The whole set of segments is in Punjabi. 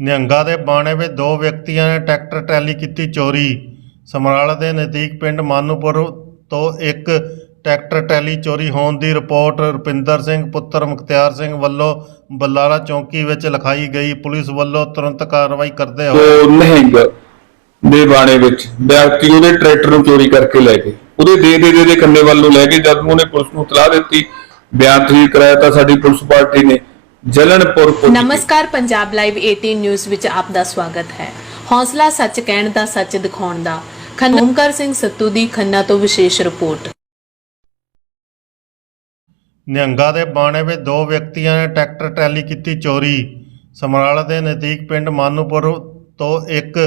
ਨਿਹੰਗਾ ਦੇ ਬਾਣੇ ਵਿੱਚ ਦੋ ਵਿਅਕਤੀਆਂ ਨੇ ਟਰੈਕਟਰ ਟਰਾਲੀ ਕੀਤੀ ਚੋਰੀ। ਸਮਰਾਲਾ ਦੇ ਨਜ਼ਦੀਕ ਪਿੰਡ ਮਾਨੂਪੁਰ ਤੋਂ ਇੱਕ ਟਰੈਕਟਰ ਟਰਾਲੀ ਚੋਰੀ ਹੋਣ ਦੀ ਰਿਪੋਰਟ ਰੁਪਿੰਦਰ ਸਿੰਘ, ਪੁੱਤਰ ਮੁਖਤਿਆਰ ਸਿੰਘ ਵੱਲੋਂ ਬੱਲਾਰਾ ਚੌਂਕੀ ਵਿੱਚ ਲਿਖਾਈ ਗਈ। ਪੁਲਿਸ ਵੱਲੋਂ ਤੁਰੰਤ ਕਾਰਵਾਈ ਕਰਦੇ ਹੋਏ ਨਿਹੰਗ ਦੇ ਬਾਣੇ ਵਿੱਚ ਵਿਅਕਤੀ ਉਹਦੇ ਟਰੈਕਟਰ ਨੂੰ ਚੋਰੀ ਕਰਕੇ ਲੈ ਗਏ। ਉਹਦੇ ਦੇ ਦੇ ਦੇ ਦੇ ਕੰਨੇ ਵੱਲ ਨੂੰ ਲੈ ਗਏ। ਜਦ ਉਹਨੇ ਪੁਲਿਸ ਨੂੰ ਤਲਾਹ ਦਿੱਤੀ, ਬਿਆਨ ਤਰੀਕ ਕਰਾਇਆ ਤਾਂ ਸਾਡੀ ਪੁਲਿਸ ਪਾਰਟੀ ਨੇ ਜਲਨਪੁਰ ਨਮਸਕਾਰ ਪੰਜਾਬ ਲਾਈਵ 18 ਨਿਊਜ਼ ਵਿੱਚ ਆਪ ਦਾ ਸਵਾਗਤ ਹੈ। ਹੌਸਲਾ ਸੱਚ ਕਹਿਣ ਦਾ ਸੱਚ ਦਿਖਾਉਣ ਦਾ। ਖੰਨਾ ਓਮਕਾਰ ਸਿੰਘ ਸੱਤੂ ਦੀ ਖੰਨਾ ਤੋਂ ਵਿਸ਼ੇਸ਼ ਰਿਪੋਰਟ। ਨਿਹੰਗਾ ਦੇ ਬਾਣੇ ਵਿੱਚ ਦੋ ਵਿਅਕਤੀਆਂ ਨੇ ਟਰੈਕਟਰ ਟਰਾਲੀ ਕੀਤੀ ਚੋਰੀ। ਸਮਰਾਲਾ ਦੇ ਨਜ਼ਦੀਕ ਪਿੰਡ ਮਾਨੂਪੁਰ ਤੋਂ ਇੱਕ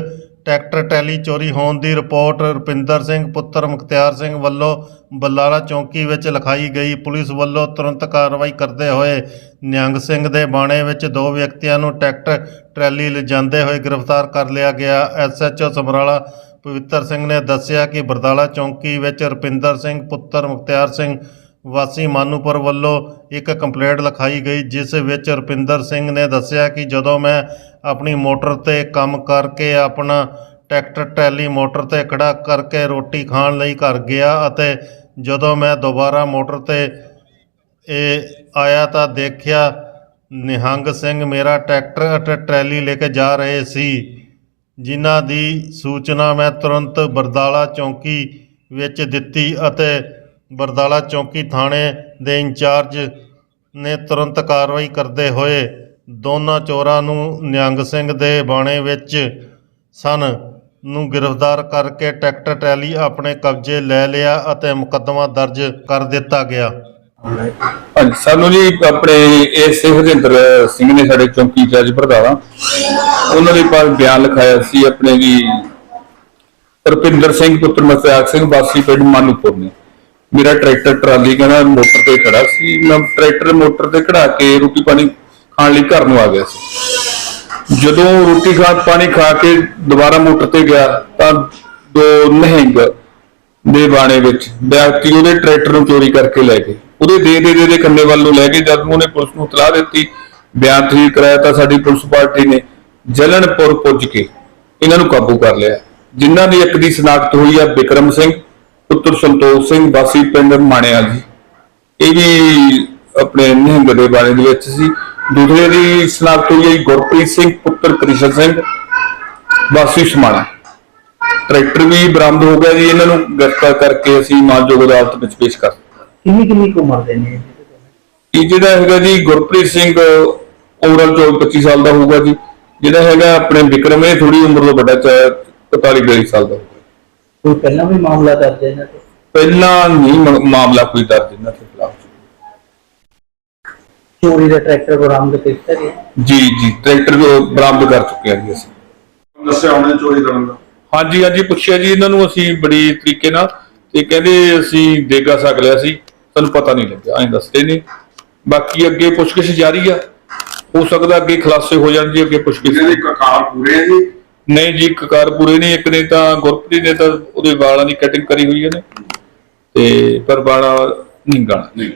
ਟਰੈਕਟਰ ਟਰਾਲੀ ਚੋਰੀ ਹੋਣ ਦੀ ਰਿਪੋਰਟ ਰੁਪਿੰਦਰ ਸਿੰਘ, ਪੁੱਤਰ ਮੁਖਤਿਆਰ ਸਿੰਘ ਵੱਲੋਂ ਬੱਲਾਰਾ ਚੌਂਕੀ ਵਿੱਚ ਲਿਖਾਈ ਗਈ। ਪੁਲਿਸ ਵੱਲੋਂ ਤੁਰੰਤ ਕਾਰਵਾਈ ਕਰਦੇ ਹੋਏ ਨਿਹੰਗ ਸਿੰਘ ਦੇ ਬਾਣੇ ਵਿੱਚ ਦੋ ਵਿਅਕਤੀਆਂ ਨੂੰ ਟਰੈਕਟਰ ਟਰੈਲੀ ਲਿਜਾਂਦੇ ਹੋਏ ਗ੍ਰਿਫਤਾਰ ਕਰ ਲਿਆ ਗਿਆ। ਐਸਐਚਓ ਸਮਰਾਲਾ ਪਵਿੱਤਰ ਸਿੰਘ ਨੇ ਦੱਸਿਆ ਕਿ ਬਰਦਾਲਾ ਚੌਂਕੀ ਵਿੱਚ ਰੁਪਿੰਦਰ ਸਿੰਘ, ਪੁੱਤਰ ਮੁਖਤਿਆਰ ਸਿੰਘ ਵਾਸੀ ਮਾਨੂਪੁਰ ਵੱਲੋਂ ਇੱਕ ਕੰਪਲੇਂਟ ਲਿਖਾਈ ਗਈ, ਜਿਸ ਵਿੱਚ ਰੁਪਿੰਦਰ ਸਿੰਘ ਨੇ ਦੱਸਿਆ ਕਿ ਜਦੋਂ ਮੈਂ ਆਪਣੀ ਮੋਟਰ ਤੇ ਕੰਮ ਕਰਕੇ ਆਪਣਾ ਟਰੈਕਟਰ, ਟਰੈਲੀ ਮੋਟਰ ਤੇ ਖੜਾ ਕਰਕੇ ਰੋਟੀ ਖਾਣ ਲਈ ਘਰ ਗਿਆ ਅਤੇ ਜਦੋਂ ਮੈਂ ਦੁਬਾਰਾ ਮੋਟਰ ਤੇ ਇਹ ਆਇਆ ਤਾਂ ਦੇਖਿਆ ਨਿਹੰਗ ਸਿੰਘ ਮੇਰਾ ਟਰੈਕਟਰ ਅਤੇ ਟਰੈਲੀ ਲੈ ਕੇ ਜਾ ਰਹੇ ਸੀ, ਜਿਨ੍ਹਾਂ ਦੀ ਸੂਚਨਾ ਮੈਂ ਤੁਰੰਤ ਬਰਦਾਲਾ ਚੌਂਕੀ ਵਿੱਚ ਦਿੱਤੀ ਅਤੇ ਬਰਦਾਲਾ ਚੌਂਕੀ ਥਾਣੇ ਦੇ ਇੰਚਾਰਜ ਨੇ ਤੁਰੰਤ ਕਾਰਵਾਈ ਕਰਦੇ ਹੋਏ ਦੋਨਾਂ ਚੋਰਾਂ ਨੂੰ ਨਿਹੰਗ ਸਿੰਘ ਦੇ ਬਾਣੇ ਵਿੱਚ ਸਨ ਨੂੰ ਗ੍ਰਿਫਤਾਰ ਕਰਕੇ ਟਰੈਕਟਰ ਟਰੈਲੀ ਆਪਣੇ ਕਬਜ਼ੇ ਲੈ ਲਿਆ ਅਤੇ ਮੁਕੱਦਮਾ ਦਰਜ ਕਰ ਦਿੱਤਾ ਗਿਆ। ਹਾਂਜੀ, ਸਾਨੂੰ ਜੀ ਆਪਣੇ ਏਸੇ ਹਰਿੰਦਰ ਸਿੰਘ ਨੇ ਸਾਡੇ ਚੌਂਕੀ ਜੱਜ ਪ੍ਰਧਾਨਾ ਉਹਨਾਂ ਦੇ ਪਾਸ ਬਿਆਨ ਲਿਖਾਇਆ ਸੀ ਆਪਣੇ ਜੀ ਰੁਪਿੰਦਰ ਸਿੰਘ, ਪੁੱਤਰ ਮਸਤਿਆਰ ਸਿੰਘ ਵਾਸੀ ਪਿੰਡ ਮਾਨੂਪੁਰ ਨੇ। ਮੇਰਾ ਟਰੈਕਟਰ ਟਰਾਲੀ ਕਹਿੰਦਾ ਮੋਟਰ ਤੇ ਖੜਾ ਸੀ, ਮੈਂ ਟਰੈਕਟਰ ਮੋਟਰ ਤੇ ਖੜਾ ਕੇ ਰੋਟੀ ਪਾਣੀ ਖਾਣ ਲਈ ਘਰ ਨੂੰ ਆ ਗਿਆ ਸੀ। ਜਦੋਂ ਰੋਟੀ ਖਾ, ਪਾਣੀ ਖਾ ਕੇ ਦੁਬਾਰਾ ਮੋਟਰ ਤੇ ਗਿਆ ਤਾਂ ਦੋ ਨਿਹੰਗ ਦੇ ਬਾਣੇ ਵਿੱਚ ਵਿਅਕਤੀ ਉਹਦੇ ਟਰੈਕਟਰ ਨੂੰ ਚੋਰੀ ਕਰਕੇ ਲੈ ਗਏ। ਉਹਦੇ ਦੇ ਦੇ ਦੇ ਦੇ ਕੰਨੇ ਵੱਲ ਨੂੰ ਲੈ ਗਏ। ਜਦ ਉਹਨੇ ਪੁਲਿਸ ਨੂੰ ਇਤਲਾਹ ਦਿੱਤੀ, ਬਿਆਨ ਤਰੀਕ ਕਰਾਇਆ ਤਾਂ ਸਾਡੀ ਪੁਲਿਸ ਪਾਰਟੀ ਨੇ ਜਲਨਪੁਰ ਪੁੱਜ ਕੇ ਇਹਨਾਂ ਨੂੰ ਕਾਬੂ ਕਰ ਲਿਆ। ਜਿਨ੍ਹਾਂ ਦੀ ਇੱਕ ਦੀ ਸ਼ਨਾਖਤ ਹੋਈ ਆ ਵਿਕਰਮ ਸਿੰਘ ਪੁੱਤਰ ਸੰਤੋਖ ਸਿੰਘ ਵਾਸੀ ਪਿੰਡ ਮਾਣਿਆ ਜੀ। ਇਹ ਵੀ ਆਪਣੇ ਨਿਹੰਗ ਦੇ ਬਾਰੇ ਦੇ ਵਿੱਚ ਸੀ। ਦੂਸਰੇ ਦੀ ਸ਼ਨਾਖਤ ਹੋਈ ਹੈ ਗੁਰਪ੍ਰੀਤ ਸਿੰਘ ਪੁੱਤਰ ਕ੍ਰਿਸ਼ਨ ਸਿੰਘ ਵਾਸੀ ਸਮਾਣਾ। ਟਰੈਕਟਰ ਵੀ ਬਰਾਮਦ ਹੋ ਗਿਆ ਜੀ ਇਹਨਾਂ ਨੂੰ ਗ੍ਰਿਫਤਾਰ ਕਰਕੇ ਅਸੀਂ ਮਾਨਯੋਗ ਅਦਾਲਤ ਵਿੱਚ ਪੇਸ਼ ਕਰ। ਕਿੰਨੀ ਕਿੰਨੀ ਕੁ ਉਮਰ ਦੇ ਨੇ ਇਹ? ਜਿਹੜਾ ਹੈਗਾ ਜੀ ਗੁਰਪ੍ਰੀਤ ਸਿੰਘ ਓਵਰਆਲ 24 25 ਸਾਲ ਦਾ ਹੋਊਗਾ ਜੀ। ਜਿਹੜਾ ਹੈਗਾ ਆਪਣੇ ਵਿਕਰਮ ਇਹ ਥੋੜੀ ਉਮਰ ਤੋਂ ਵੱਡਾ ਚਾਹੇ 45 42 ਸਾਲ ਦਾ ਕੋਈ ਪਹਿਲਾਂ ਵੀ ਮਾਮਲਾ ਦਰਜ ਹੈ ਇਹਨਾਂ ਤੇ? ਪਹਿਲਾਂ ਨਹੀਂ ਮ- ਮਾਮਲਾ ਕੋਈ ਦਰਜ ਇਹਨਾਂ ਦੇ ਖਿਲਾਫ। ਚੋਰੀ ਦਾ ਟਰੈਕਟਰ ਬਰਾਮਦ ਕੀਤਾ ਗਿਆ? ਜੀ ਜੀ ਟਰੈਕਟਰ ਬਰਾਮਦ ਕਰ ਚੁੱਕੇ ਹਾਂ ਜੀ ਅਸੀਂ। ਦੱਸਿਆ ਉਹਨੇ ਚੋਰੀ ਕਰਨ ਦਾ? ਹਾਂਜੀ ਹਾਂਜੀ ਪੁੱਛਿਆ ਜੀ ਇਹਨਾਂ ਨੂੰ ਅਸੀਂ ਬੜੀ ਤਰੀਕੇ ਨਾਲ ਤੇ ਕਹਿੰਦੇ ਅਸੀਂ ਦੇਗਾ ਸਕ ਲਿਆ ਸੀ ਤੁਹਾਨੂੰ ਪਤਾ ਨਹੀਂ ਲੱਗਿਆ ਐਂ ਦੱਸਦੇ ਨੇ। ਬਾਕੀ ਅੱਗੇ ਪੁੱਛਗਿੱਛ ਜਾਰੀ ਆ। ਹੋ ਸਕਦਾ ਅੱਗੇ ਖੁਲਾਸੇ ਹੋ ਜਾਣ ਜੀ ਅੱਗੇ ਪੁੱਛਗਿੱਛ। ਇਹਨਾਂ ਦੀ ਕਕਾਰ ਪੂਰੇ ਹੈ ਜੀ ਨਹੀਂ ਜੀ ਕਕਾਰ ਪੂਰੇ ਨਹੀਂ, ਇੱਕ ਨੇ ਤਾਂ ਗੁਰਪ੍ਰੀਤ ਨੇ ਤਾਂ ਉਹਦੇ ਵਾਲਾਂ ਦੀ ਕਟਿੰਗ ਕਰੀ ਹੋਈ ਹੈ ਨੇ। ਤੇ ਪਰ ਵਾਲਾ ਨਹੀਂ ਗਾਣਾ ਨਹੀਂ।